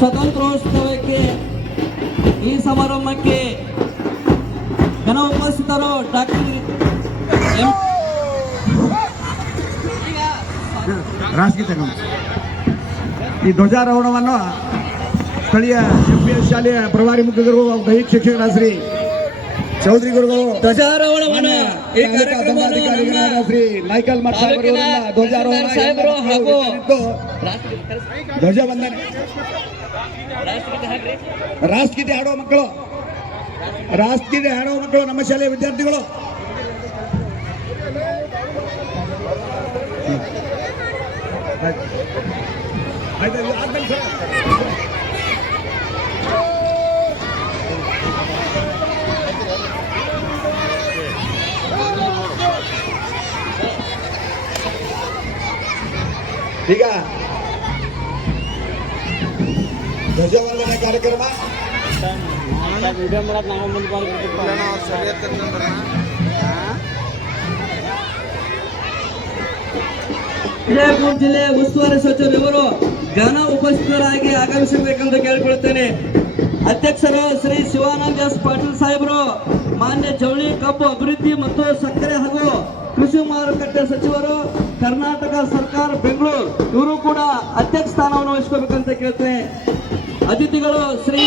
ಸ್ವತಂತ್ರೋತ್ಸವಕ್ಕೆ ಈ ಸಮಾರಂಭಕ್ಕೆ ಘನ ಉಪಸ್ಥಿತರು ಡಾಕ್ಟರ್ ಈ ಧ್ವಜಾರೋಹಣವನ್ನು ಸ್ಥಳೀಯ ಎಂಪಿಎಸ್ ಶಾಲೆಯ ಪ್ರಭಾರಿ ಮುಖ್ಯರು ದೈಹಿಕ ಶಿಕ್ಷಕರ ಶ್ರೀ ಚೌಧರಿ ಗುರುಗಳು ಧ್ವಜಾರೋಹಣವನ್ನು ಈ ಶ್ರೀ ಮೈಕಲ್ ಮಠ ಧ್ವಜಾರೋಹಣ ಹಾಗೂ ಧ್ವಜವಂದನೆ ರಾಷ್ಟ್ರಗೀತೆ ಹಾಡುವ ಮಕ್ಕಳು ನಮ್ಮ ಶಾಲೆಯ ವಿದ್ಯಾರ್ಥಿಗಳು ಈಗ ಧ್ವಜವಂದನೆ ಕಾರ್ಯಕ್ರಮ ವಿಜಯಪುರ ಜಿಲ್ಲೆಯ ಉಸ್ತುವಾರಿ ಸಚಿವರು ಘನ ಉಪಸ್ಥಿತರಾಗಿ ಆಗಮಿಸಬೇಕೆಂದು ಕೇಳಿಕೊಳ್ಳುತ್ತೇನೆ. ಅಧ್ಯಕ್ಷರು ಶ್ರೀ ಶಿವಾನಂದ ಎಸ್ ಪಾಟೀಲ್ ಸಾಹೇಬರು, ಮಾನ್ಯ ಜವಳಿ ಕಬ್ಬು ಅಭಿವೃದ್ಧಿ ಮತ್ತು ಸಕ್ಕರೆ ಹಾಗೂ ಕೃಷಿ ಮಾರುಕಟ್ಟೆ ಸಚಿವರು, ಕರ್ನಾಟಕ ಸರ್ಕಾರ ಬೆಂಗಳೂರು, ಇವರು ಕೂಡ ಅಧ್ಯಕ್ಷ ಸ್ಥಾನವನ್ನು ವಹಿಸಬೇಕಂತ ಕೇಳ್ತೇನೆ. ಅತಿಥಿಗಳು ಶ್ರೀ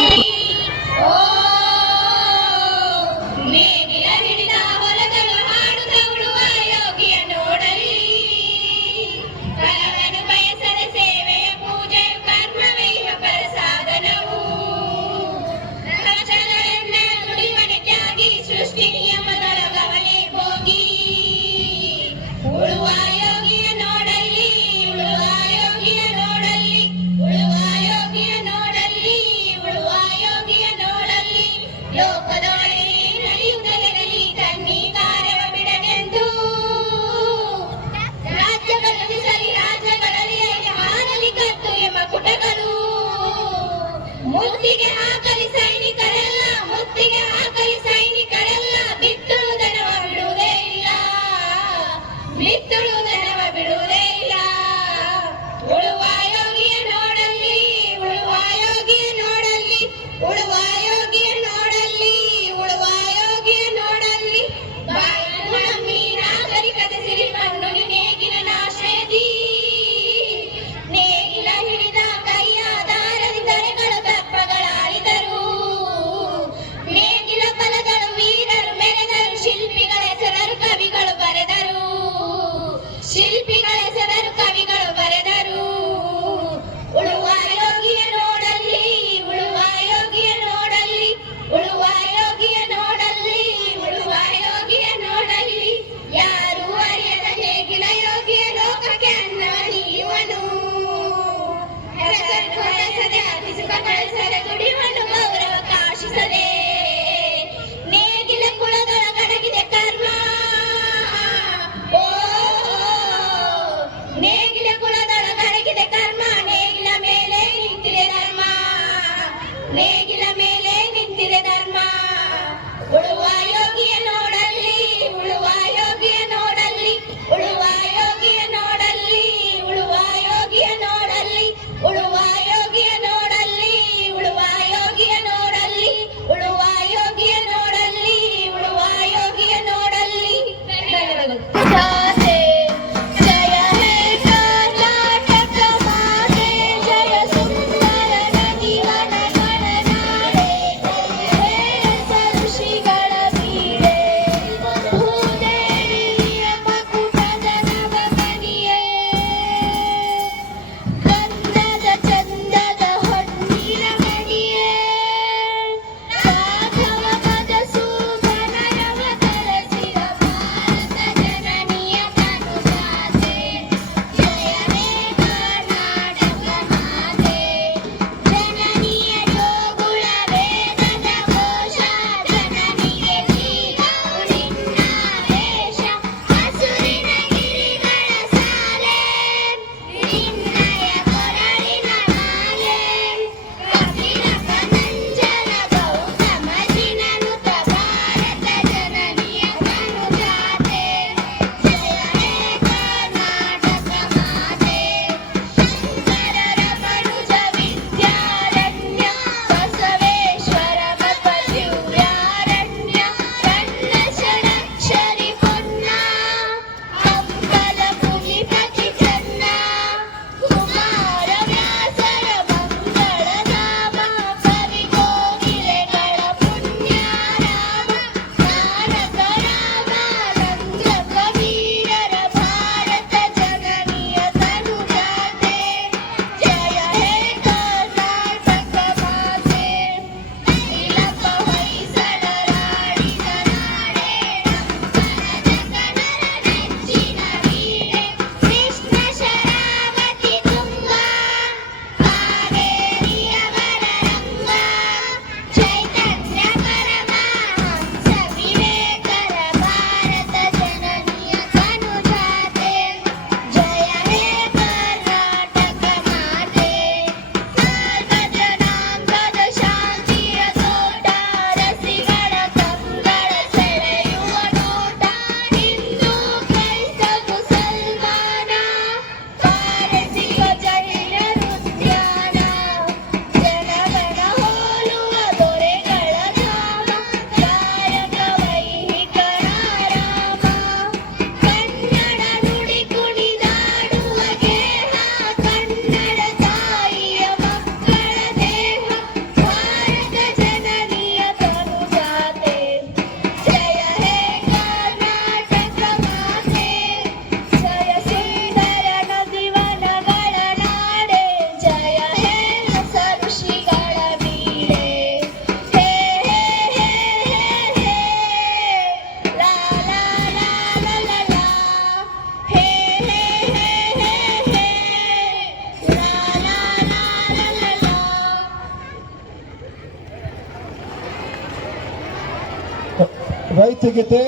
ರೈತಗೀತೆ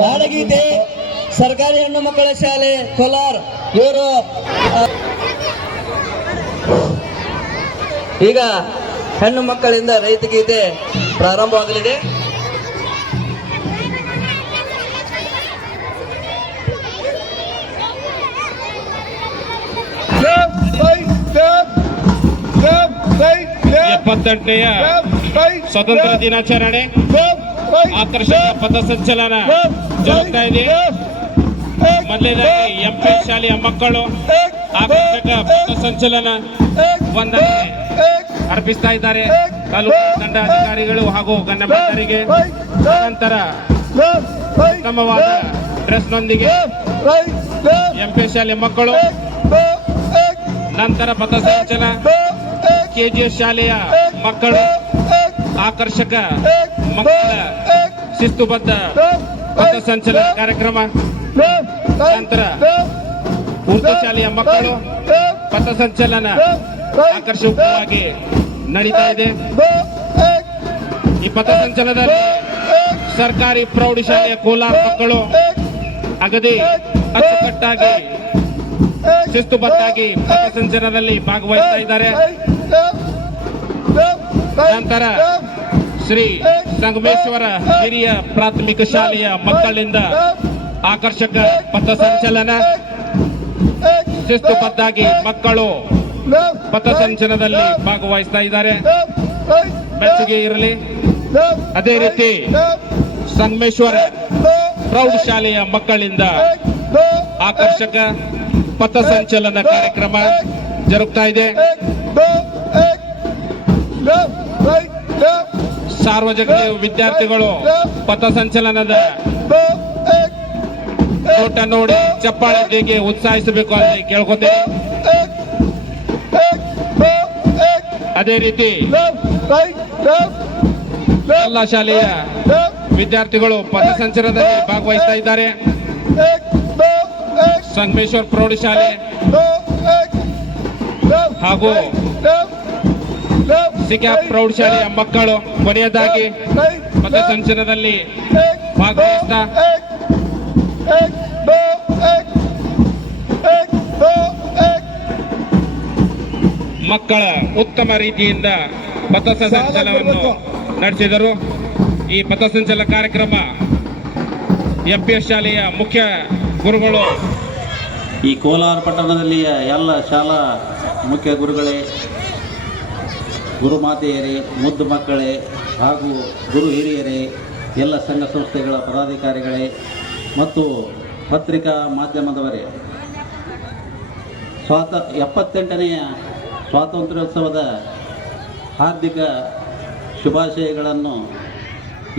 ನಾಡಗೀತೆ ಸರ್ಕಾರಿ ಹೆಣ್ಣು ಮಕ್ಕಳ ಶಾಲೆ ಕೋಲಾರ ಇವರು ಈಗ ಹೆಣ್ಣು ಮಕ್ಕಳಿಂದ ರೈತಗೀತೆ ಪ್ರಾರಂಭವಾಗಲಿದೆ. ಎಪ್ಪತ್ತೆಂಟನೆಯ ಸ್ವಾತಂತ್ರ್ಯ ದಿನಾಚರಣೆ ಆಕರ್ಷಕ ಪಥಸಂಚಲನ ಜರುಗ್ತಾ ಇದೆ. ಮೊದಲನೇದಾಗಿ ಎಂಪಿ ಶಾಲೆಯ ಮಕ್ಕಳು ಆಕರ್ಷಕ ಪಥಸಂಚಲನ ವಂದನೆ ಅರ್ಪಿಸ್ತಾ ಇದ್ದಾರೆ ತಾಲೂಕು ದಂಡಾಧಿಕಾರಿಗಳು ಹಾಗೂ ಗಣ್ಯಮಾನ್ಯರಿಗೆ. ನಂತರ ಉತ್ತಮವಾದ ಡ್ರೆಸ್ನೊಂದಿಗೆ ಎಂಪಿ ಶಾಲೆ ಮಕ್ಕಳು, ನಂತರ ಪಥಸಂಚಲನ ಕೆಜಿಎಸ್ ಶಾಲೆಯ ಮಕ್ಕಳು, ಆಕರ್ಷಕ ಮಕ್ಕಳ ಶಿಸ್ತುಬದ್ಧ ಪಥಸಂಚಲನ ಕಾರ್ಯಕ್ರಮ, ನಂತರ ಉರ್ದು ಶಾಲೆಯ ಮಕ್ಕಳು ಪಥಸಂಚಲನ ಆಕರ್ಷಕವಾಗಿ ನಡೀತಾ ಇದೆ. ಈ ಪಥಸಂಚಲನದಲ್ಲಿ ಸರ್ಕಾರಿ ಪ್ರೌಢಶಾಲೆಯ ಕೋಲಾರ ಮಕ್ಕಳು ಅಗದಿ ಅಚ್ಚುಕಟ್ಟಾಗಿ ಶಿಸ್ತುಬದ್ಧಾಗಿ ಪಥಸಂಚಲನದಲ್ಲಿ ಭಾಗವಹಿಸ್ತಾ ಇದ್ದಾರೆ. ನಂತರ ಶ್ರೀ ಸಂಗಮೇಶ್ವರ ಹಿರಿಯ ಪ್ರಾಥಮಿಕ ಶಾಲೆಯ ಮಕ್ಕಳಿಂದ ಆಕರ್ಷಕ ಪಥಸಂಚಲನ ಶಿಸ್ತುಬದ್ಧಾಗಿ ಮಕ್ಕಳು ಪಥಸಂಚಲನದಲ್ಲಿ ಭಾಗವಹಿಸ್ತಾ ಇದ್ದಾರೆ. ಮೆಚ್ಚುಗೆ ಇರಲಿ. ಅದೇ ರೀತಿ ಸಂಗಮೇಶ್ವರ ಪ್ರೌಢಶಾಲೆಯ ಮಕ್ಕಳಿಂದ ಆಕರ್ಷಕ ಪಥಸಂಚಲನ ಕಾರ್ಯಕ್ರಮ ಜರುಗ್ತಾ ಇದೆ. ಸಾರ್ವಜನಿಕ ವಿದ್ಯಾರ್ಥಿಗಳು ಪಥಸಂಚಲನದ ನೋಟ ನೋಡಿ ಚಪ್ಪಾಳೆಗೆ ಉತ್ಸಾಹಿಸಬೇಕು ಅಂತ ಕೇಳ್ಕೊತೇವೆ. ಅದೇ ರೀತಿ ಎಲ್ಲ ಶಾಲೆಯ ವಿದ್ಯಾರ್ಥಿಗಳು ಪಥಸಂಚಲನದಲ್ಲಿ ಭಾಗವಹಿಸ್ತಾ ಇದ್ದಾರೆ. ಸಂಗಮೇಶ್ವರ ಪ್ರೌಢಶಾಲೆ ಹಾಗೂ ಸಿಕ್ಯಾಪ್ ಪ್ರೌಢಶಾಲೆಯ ಮಕ್ಕಳು ಕೊನೆಯದಾಗಿ ಪಥಸಂಚಲನದಲ್ಲಿ ಭಾಗವಹಿಸ್ತಾ ಮಕ್ಕಳ ಉತ್ತಮ ರೀತಿಯಿಂದ ಪಥಸಂಚಲನವನ್ನು ನಡೆಸಿದರು. ಈ ಪಥಸಂಚಲನ ಕಾರ್ಯಕ್ರಮ ಎಂಪಿಎಸ್ ಶಾಲೆಯ ಮುಖ್ಯ ಗುರುಗಳು, ಈ ಕೋಲಾರ ಪಟ್ಟಣದಲ್ಲಿಯ ಎಲ್ಲ ಶಾಲಾ ಮುಖ್ಯ ಗುರುಗಳೇ, ಗುರುಮಾತೆಯರೇ, ಮುದ್ದು ಮಕ್ಕಳೇ ಹಾಗೂ ಗುರು ಹಿರಿಯರೇ, ಎಲ್ಲ ಸಂಘ ಸಂಸ್ಥೆಗಳ ಪದಾಧಿಕಾರಿಗಳೇ ಮತ್ತು ಪತ್ರಿಕಾ ಮಾಧ್ಯಮದವರೇ, 78ನೆಯ ಸ್ವಾತಂತ್ರ್ಯೋತ್ಸವದ ಹಾರ್ದಿಕ ಶುಭಾಶಯಗಳನ್ನು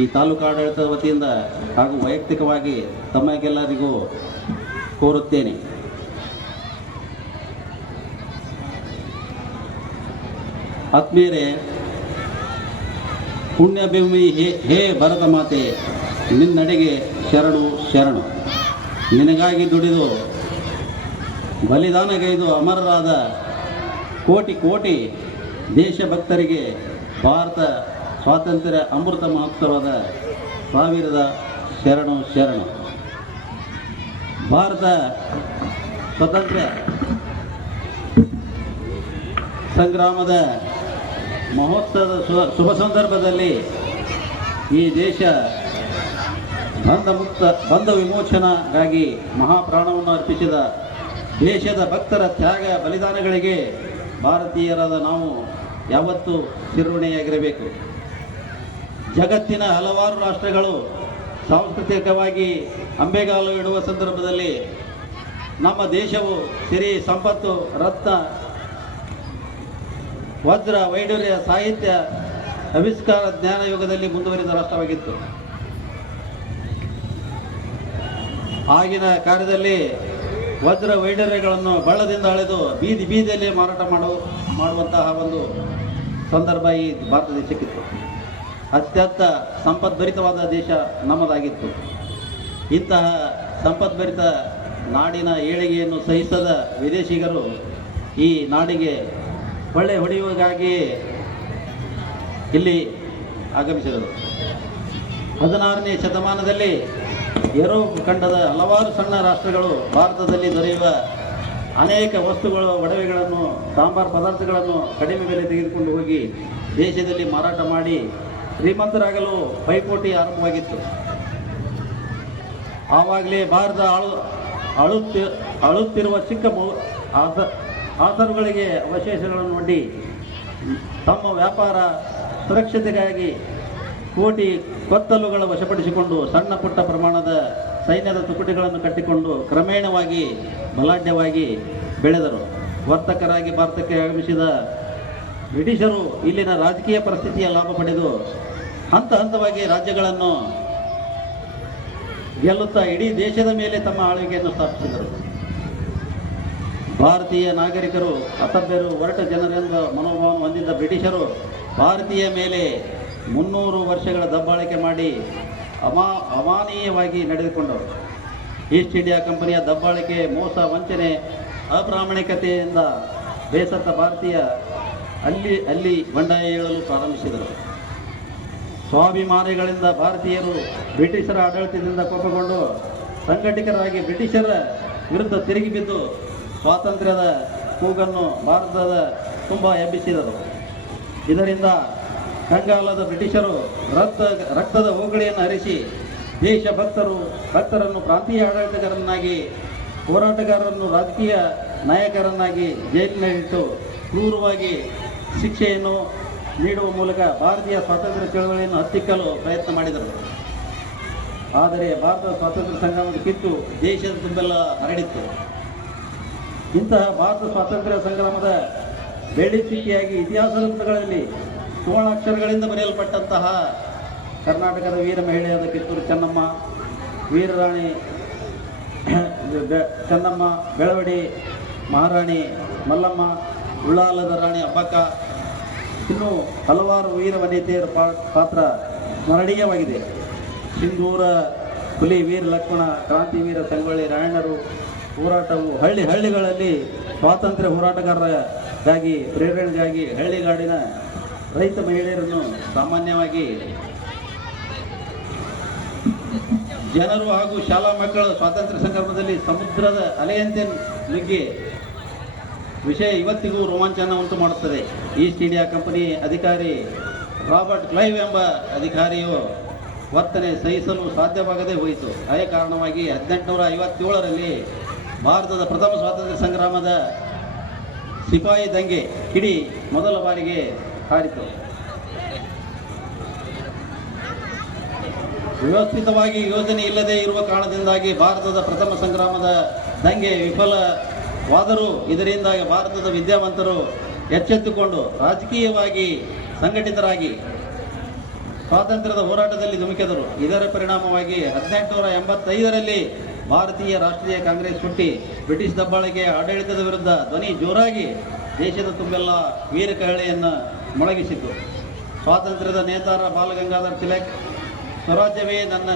ಈ ತಾಲೂಕಾಡಳಿತದ ವತಿಯಿಂದ ಹಾಗೂ ವೈಯಕ್ತಿಕವಾಗಿ ತಮಗೆಲ್ಲರಿಗೂ ಕೋರುತ್ತೇನೆ. ಆತ್ಮೀಯರೇ, ಪುಣ್ಯಭೂಮಿ ಹೇ ಭರತ ಮಾತೆ, ನಿನ್ನಡೆಗೆ ಶರಣು ಶರಣು. ನಿನಗಾಗಿ ದುಡಿದು ಬಲಿದಾನಗೈದು ಅಮರರಾದ ಕೋಟಿ ಕೋಟಿ ದೇಶಭಕ್ತರಿಗೆ ಭಾರತ ಸ್ವಾತಂತ್ರ್ಯ ಅಮೃತ ಮಹೋತ್ಸವದ ಸಾವಿರದ ಶರಣು ಶರಣು. ಭಾರತ ಸ್ವಾತಂತ್ರ್ಯ ಸಂಗ್ರಾಮದ ಮಹೋತ್ಸವದ ಶುಭ ಸಂದರ್ಭದಲ್ಲಿ ಈ ದೇಶ ಬಂಧ ವಿಮೋಚನೆಗಾಗಿ ಮಹಾಪ್ರಾಣವನ್ನು ಅರ್ಪಿಸಿದ ದೇಶದ ಭಕ್ತರ ತ್ಯಾಗ ಬಲಿದಾನಗಳಿಗೆ ಭಾರತೀಯರಾದ ನಾವು ಯಾವತ್ತೂ ಚಿರಋಣಿಯಾಗಿರಬೇಕು. ಜಗತ್ತಿನ ಹಲವಾರು ರಾಷ್ಟ್ರಗಳು ಸಾಂಸ್ಕೃತಿಕವಾಗಿ ಅಂಬೆಗಾಲು ಇಡುವ ಸಂದರ್ಭದಲ್ಲಿ ನಮ್ಮ ದೇಶವು ಸಿರಿ ಸಂಪತ್ತು, ರತ್ನ, ವಜ್ರ, ವೈಡೂರ್ಯ, ಸಾಹಿತ್ಯ, ಆವಿಷ್ಕಾರ, ಜ್ಞಾನ ಯುಗದಲ್ಲಿ ಮುಂದುವರಿದ ರಾಷ್ಟ್ರವಾಗಿತ್ತು. ಆಗಿನ ಕಾರ್ಯದಲ್ಲಿ ವಜ್ರ ವೈಡೂರ್ಯಗಳನ್ನು ಬಳ್ಳದಿಂದ ಅಳೆದು ಬೀದಿ ಬೀದಿಯಲ್ಲಿ ಮಾರಾಟ ಮಾಡುವಂತಹ ಒಂದು ಸಂದರ್ಭ ಈ ಭಾರತ ದೇಶಕ್ಕಿತ್ತು. ಅತ್ಯಂತ ಸಂಪದ್ಭರಿತವಾದ ದೇಶ ನಮ್ಮದಾಗಿತ್ತು. ಇಂತಹ ಸಂಪದ್ಭರಿತ ನಾಡಿನ ಏಳಿಗೆಯನ್ನು ಸಹಿಸದ ವಿದೇಶಿಗರು ಈ ನಾಡಿಗೆ ಕೊಳ್ಳೆ ಹೊಡೆಯುವುದಾಗಿ ಇಲ್ಲಿ ಆಗಮಿಸಿದರು. 16ನೇ ಶತಮಾನದಲ್ಲಿ ಯುರೋಪ್ ಖಂಡದ ಹಲವಾರು ಸಣ್ಣ ರಾಷ್ಟ್ರಗಳು ಭಾರತದಲ್ಲಿ ದೊರೆಯುವ ಅನೇಕ ವಸ್ತುಗಳು, ಒಡವೆಗಳನ್ನು, ಸಾಂಬಾರ್ ಪದಾರ್ಥಗಳನ್ನು ಕಡಿಮೆ ಬೆಲೆ ತೆಗೆದುಕೊಂಡು ಹೋಗಿ ದೇಶದಲ್ಲಿ ಮಾರಾಟ ಮಾಡಿ ಶ್ರೀಮಂತರಾಗಲು ಪೈಪೋಟಿ ಆರಂಭವಾಗಿತ್ತು. ಆವಾಗಲೇ ಭಾರತ ಆಳುತ್ತಿರುವ ಚಿಕ್ಕ ಆಸರುಗಳಿಗೆ ಅವಶೇಷಗಳನ್ನು ಒಡ್ಡಿ ತಮ್ಮ ವ್ಯಾಪಾರ ಸುರಕ್ಷತೆಗಾಗಿ ಕೋಟಿ ಕೊತ್ತಲುಗಳ ವಶಪಡಿಸಿಕೊಂಡು ಸಣ್ಣ ಪುಟ್ಟ ಪ್ರಮಾಣದ ಸೈನ್ಯದ ತುಕಡಿಗಳನ್ನು ಕಟ್ಟಿಕೊಂಡು ಕ್ರಮೇಣವಾಗಿ ಬಲಾಢ್ಯವಾಗಿ ಬೆಳೆದರು. ವರ್ತಕರಾಗಿ ಭಾರತಕ್ಕೆ ಆಗಮಿಸಿದ ಬ್ರಿಟಿಷರು ಇಲ್ಲಿನ ರಾಜಕೀಯ ಪರಿಸ್ಥಿತಿಯ ಲಾಭ ಪಡೆದು ಹಂತ ಹಂತವಾಗಿ ರಾಜ್ಯಗಳನ್ನು ಗೆಲ್ಲುತ್ತಾ ಇಡೀ ದೇಶದ ಮೇಲೆ ತಮ್ಮ ಆಳ್ವಿಕೆಯನ್ನು ಸ್ಥಾಪಿಸಿದರು. ಭಾರತೀಯ ನಾಗರಿಕರು ಅಸಭ್ಯರು, ಒರಟ ಜನರೆಂಬ ಮನೋಭಾವವನ್ನು ಹೊಂದಿದ್ದ ಬ್ರಿಟಿಷರು ಭಾರತೀಯ ಮೇಲೆ 300 ವರ್ಷಗಳ ದಬ್ಬಾಳಿಕೆ ಮಾಡಿ ಅಮಾನೀಯವಾಗಿ ನಡೆದುಕೊಂಡರು. ಈಸ್ಟ್ ಇಂಡಿಯಾ ಕಂಪನಿಯ ದಬ್ಬಾಳಿಕೆ, ಮೋಸ, ವಂಚನೆ, ಅಪ್ರಾಮಾಣಿಕತೆಯಿಂದ ಬೇಸತ್ತ ಭಾರತೀಯ ಅಲ್ಲಿ ಬಂಡಾಯ ಏಳಲು ಪ್ರಾರಂಭಿಸಿದರು. ಸ್ವಾಭಿಮಾನಿಗಳಿಂದ ಭಾರತೀಯರು ಬ್ರಿಟಿಷರ ಆಡಳಿತದಿಂದ ಕೋಪಗೊಂಡು ಸಂಘಟಿತರಾಗಿ ಬ್ರಿಟಿಷರ ವಿರುದ್ಧ ತಿರುಗಿ ಬಿದ್ದು ಸ್ವಾತಂತ್ರ್ಯದ ಕೂಗನ್ನು ಭಾರತದ ತುಂಬ ಎಬ್ಬಿಸಿದರು. ಇದರಿಂದ ಕಂಗಾಲದ ಬ್ರಿಟಿಷರು ರಕ್ತದ ಹೋಗಳಿಯನ್ನು ಹರಿಸಿ ಭಕ್ತರನ್ನು ಪ್ರಾಂತೀಯ ಆಡಳಿತಗಾರರನ್ನಾಗಿ, ಹೋರಾಟಗಾರರನ್ನು ರಾಜಕೀಯ ನಾಯಕರನ್ನಾಗಿ ಜೈಲಿನಲ್ಲಿಟ್ಟು ಕ್ರೂರವಾಗಿ ಶಿಕ್ಷೆಯನ್ನು ನೀಡುವ ಮೂಲಕ ಭಾರತೀಯ ಸ್ವಾತಂತ್ರ್ಯ ಚಳವಳಿಯನ್ನು ಹತ್ತಿಕ್ಕಲು ಪ್ರಯತ್ನ ಮಾಡಿದರು. ಆದರೆ ಭಾರತದ ಸ್ವಾತಂತ್ರ್ಯ ಸಂಗ್ರಾಮದ ಕಿತ್ತು ದೇಶದ ತುಂಬೆಲ್ಲ ಹರಡಿತ್ತು. ಇಂತಹ ಭಾರತ ಸ್ವಾತಂತ್ರ್ಯ ಸಂಗ್ರಾಮದ ಬೆಳ್ಳಿಚಿಕ್ಕಿಯಾಗಿ ಇತಿಹಾಸದ ಪುಟಗಳಲ್ಲಿ ಸುವರ್ಣಾಕ್ಷರಗಳಿಂದ ಬರೆಯಲ್ಪಟ್ಟಂತಹ ಕರ್ನಾಟಕದ ವೀರ ಮಹಿಳೆಯಾದ ಕಿತ್ತೂರು ಚೆನ್ನಮ್ಮ, ವೀರರಾಣಿ ಚೆನ್ನಮ್ಮ, ಬೆಳವಡಿ ಮಹಾರಾಣಿ ಮಲ್ಲಮ್ಮ, ಉಳ್ಳಾಲದ ರಾಣಿ ಅಬ್ಬಕ್ಕ, ಇನ್ನೂ ಹಲವಾರು ವೀರ ವನಿತೆಯರ ಪಾತ್ರ ಸ್ಮರಣೀಯವಾಗಿದೆ. ಸಿಂಧೂರ ಹುಲಿ ವೀರ ಲಕ್ಷ್ಮಣ, ಕ್ರಾಂತಿವೀರ ಸಂಗೊಳ್ಳಿ ರಾಯಣ್ಣರು ಹೋರಾಟವು ಹಳ್ಳಿಗಳಲ್ಲಿ ಸ್ವಾತಂತ್ರ್ಯ ಹೋರಾಟಗಾರರಿಗಾಗಿ, ಪ್ರೇರಣೆಗಾಗಿ ಹಳ್ಳಿಗಾಡಿನ ರೈತ ಮಹಿಳೆಯರನ್ನು ಸಾಮಾನ್ಯವಾಗಿ ಜನರು ಹಾಗೂ ಶಾಲಾ ಮಕ್ಕಳು ಸ್ವಾತಂತ್ರ್ಯ ಸಂಗ್ರಾಮದಲ್ಲಿ ಸಮುದ್ರದ ಅಲೆಯಂತೆ ನುಗ್ಗಿ ವಿಷಯ ಇವತ್ತಿಗೂ ರೋಮಾಂಚನ ಉಂಟು ಮಾಡುತ್ತದೆ. ಈಸ್ಟ್ ಇಂಡಿಯಾ ಕಂಪನಿ ಅಧಿಕಾರಿ ರಾಬರ್ಟ್ ಕ್ಲೈವ್ ಎಂಬ ಅಧಿಕಾರಿಯು ವರ್ತನೆ ಸಹಿಸಲು ಸಾಧ್ಯವಾಗದೇ ಹೋಯಿತು. ಅದೇ ಕಾರಣವಾಗಿ 1857ರಲ್ಲಿ ಭಾರತದ ಪ್ರಥಮ ಸ್ವಾತಂತ್ರ್ಯ ಸಂಗ್ರಾಮದ ಸಿಪಾಯಿ ದಂಗೆ ಕಿಡಿ ಮೊದಲ ಬಾರಿಗೆ ಹಾರಿತು. ವ್ಯವಸ್ಥಿತವಾಗಿ ಯೋಜನೆ ಇಲ್ಲದೆ ಇರುವ ಕಾರಣದಿಂದಾಗಿ ಭಾರತದ ಪ್ರಥಮ ಸಂಗ್ರಾಮದ ದಂಗೆ ವಿಫಲವಾದರೂ ಇದರಿಂದಾಗಿ ಭಾರತದ ವಿದ್ಯಾವಂತರು ಎಚ್ಚೆತ್ತುಕೊಂಡು ರಾಜಕೀಯವಾಗಿ ಸಂಘಟಿತರಾಗಿ ಸ್ವಾತಂತ್ರ್ಯದ ಹೋರಾಟದಲ್ಲಿ ಧುಮುಕಿದರು. ಇದರ ಪರಿಣಾಮವಾಗಿ 1885ರಲ್ಲಿ ಭಾರತೀಯ ರಾಷ್ಟ್ರೀಯ ಕಾಂಗ್ರೆಸ್ ಹುಟ್ಟಿ ಬ್ರಿಟಿಷ್ ದಬ್ಬಾಳಿಕೆ ಆಡಳಿತದ ವಿರುದ್ಧ ಧ್ವನಿ ಜೋರಾಗಿ ದೇಶದ ತುಂಬೆಲ್ಲ ವೀರ ಕಹಳೆಯನ್ನು ಮೊಳಗಿಸಿತು. ಸ್ವಾತಂತ್ರ್ಯದ ನೇತಾರ ಬಾಲಗಂಗಾಧರ ತಿಲಕ್ ಸ್ವರಾಜ್ಯವೇ ನನ್ನ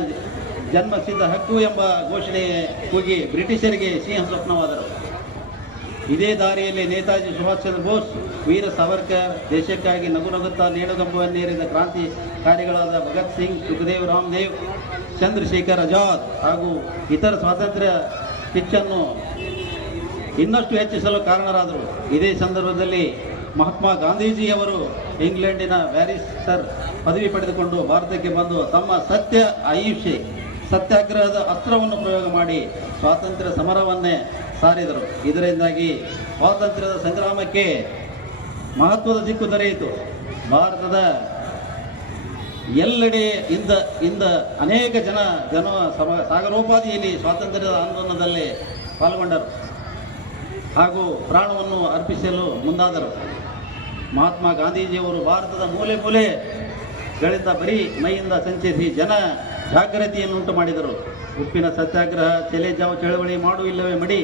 ಜನ್ಮಸಿದ್ಧ ಹಕ್ಕು ಎಂಬ ಘೋಷಣೆ ಕೂಗಿ ಬ್ರಿಟಿಷರಿಗೆ ಸಿಂಹ ಸ್ವಪ್ನವಾದರು. ಇದೇ ದಾರಿಯಲ್ಲಿ ನೇತಾಜಿ ಸುಭಾಷ್ ಚಂದ್ರ ಬೋಸ್, ವೀರ ಸಾವರ್ಕರ್, ದೇಶಕ್ಕಾಗಿ ನಗುನಗುತ್ತಾ ನೇಡುಗಂಬವನ್ನೇರಿದ ಕ್ರಾಂತಿಕಾರಿಗಳಾದ ಭಗತ್ ಸಿಂಗ್, ಸುಖದೇವ್, ರಾಮದೇವ್, ಚಂದ್ರಶೇಖರ್ ಆಜಾದ್ ಹಾಗೂ ಇತರ ಸ್ವಾತಂತ್ರ್ಯ ಕಿಚ್ಚನ್ನು ಇನ್ನಷ್ಟು ಹೆಚ್ಚಿಸಲು ಕಾರಣರಾದರು. ಇದೇ ಸಂದರ್ಭದಲ್ಲಿ ಮಹಾತ್ಮ ಗಾಂಧೀಜಿಯವರು ಇಂಗ್ಲೆಂಡಿನ ಬ್ಯಾರಿಸ್ಟರ್ ಪದವಿ ಪಡೆದುಕೊಂಡು ಭಾರತಕ್ಕೆ ಬಂದು ತಮ್ಮ ಅಹಿಂಸೆ ಸತ್ಯಾಗ್ರಹದ ಅಸ್ತ್ರವನ್ನು ಪ್ರಯೋಗ ಮಾಡಿ ಸ್ವಾತಂತ್ರ್ಯ ಸಮರವನ್ನೇ ಸಾರಿದರು. ಇದರಿಂದಾಗಿ ಸ್ವಾತಂತ್ರ್ಯದ ಸಂಗ್ರಾಮಕ್ಕೆ ಮಹತ್ವದ ದಿಕ್ಕು ದೊರೆಯಿತು. ಭಾರತದ ಎಲ್ಲೆಡೆ ಇಂದ ಅನೇಕ ಜನ ಸಾಗರೋಪಾದಿಯಲ್ಲಿ ಸ್ವಾತಂತ್ರ್ಯದ ಆಂದೋಲನದಲ್ಲಿ ಪಾಲ್ಗೊಂಡರು ಹಾಗೂ ಪ್ರಾಣವನ್ನು ಅರ್ಪಿಸಲು ಮುಂದಾದರು. ಮಹಾತ್ಮ ಗಾಂಧೀಜಿಯವರು ಭಾರತದ ಮೂಲೆಗಳಿಂದ ಬರೀ ಮೈಯಿಂದ ಸಂಚರಿಸಿ ಜನ ಜಾಗೃತಿಯನ್ನು ಉಂಟು ಮಾಡಿದರು. ಉಪ್ಪಿನ ಸತ್ಯಾಗ್ರಹ, ಚೆಲೆಜಾವ್ ಚಳವಳಿ, ಮಾಡು ಇಲ್ಲವೇ ಮಡಿ,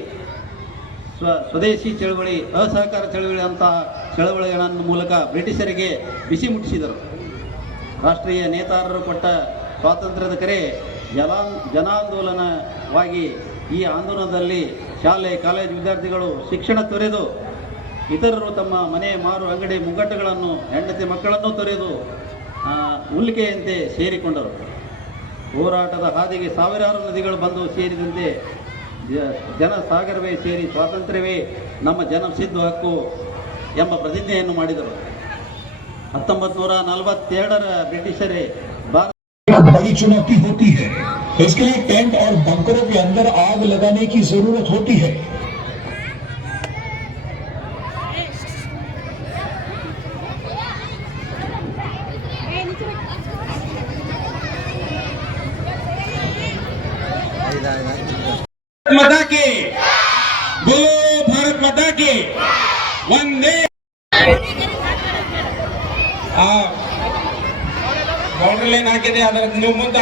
ಸ್ವದೇಶಿ ಚಳವಳಿ, ಅಸಹಕಾರ ಚಳವಳಿ ಅಂತಹ ಚಳವಳಿಗಳ ಮೂಲಕ ಬ್ರಿಟಿಷರಿಗೆ ಬಿಸಿ ಮುಟ್ಟಿಸಿದರು. ರಾಷ್ಟ್ರೀಯ ನೇತಾರರು ಕೊಟ್ಟ ಸ್ವಾತಂತ್ರ್ಯದ ಕರೆ ಜನಾಂದೋಲನವಾಗಿ ಈ ಆಂದೋಲನದಲ್ಲಿ ಶಾಲೆ ಕಾಲೇಜು ವಿದ್ಯಾರ್ಥಿಗಳು ಶಿಕ್ಷಣ ತೊರೆದು ಇತರರು ತಮ್ಮ ಮನೆ ಮಾರು ಅಂಗಡಿ ಮುಗ್ಗಟ್ಟುಗಳನ್ನು ಹೆಂಡತಿ ಮಕ್ಕಳನ್ನು ತೊರೆದು ಉಲ್ಕೆಯಂತೆ ಸೇರಿಕೊಂಡರು. ಹೋರಾಟದ ಹಾದಿಗೆ ಸಾವಿರಾರು ನದಿಗಳು ಬಂದು ಸೇರಿದಂತೆ ಜನಸಾಗರವೇ ಸೇರಿ ಸ್ವಾತಂತ್ರ್ಯವೇ ನಮ್ಮ ಜನಸಿದ್ಧ ಹಕ್ಕು ಎಂಬ ಪ್ರತಿಜ್ಞೆಯನ್ನು ಮಾಡಿದರು. 1942ರ ಬ್ರಿಟಿಷರೇ ಭಾರತ बड़ी चुनौती होती है, इसके लिए टेंट और बंकरों के अंदर आग लगाने की जरूरत होती है. माता की बोलो, भारत माता की वंदे. ಬಾರ್ಡರ್ ಲೈನ್ ಹಾಕಿದೆ, ಅದರ ನೀವು ಮುಂದೆ